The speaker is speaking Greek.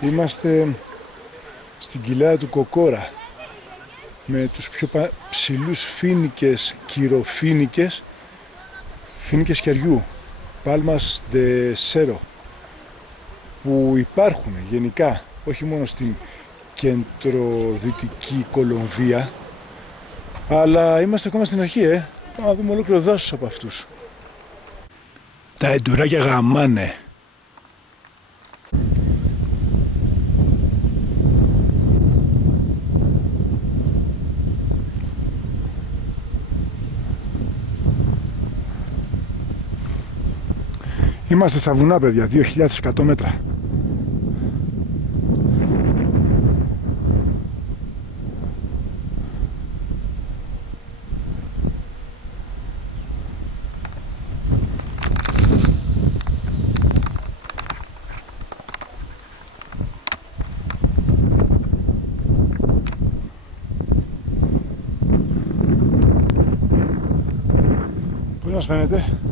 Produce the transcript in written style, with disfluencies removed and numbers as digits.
Είμαστε στην κοιλάδα του Κοκόρα με τους πιο ψηλούς φοίνικες, κυροφοίνικες, φοίνικες χεριού, Palmas de Cerro, που υπάρχουν γενικά, όχι μόνο στην κεντροδυτική Κολομβία, αλλά είμαστε ακόμα στην αρχή, Πάμε να δούμε ολόκληρο δάσος από αυτούς. Τα εντουράκια γαμάνε. Είμαστε στα βουνά, παιδιά, 2.100 μέτρα. Πώς μας φαίνεται?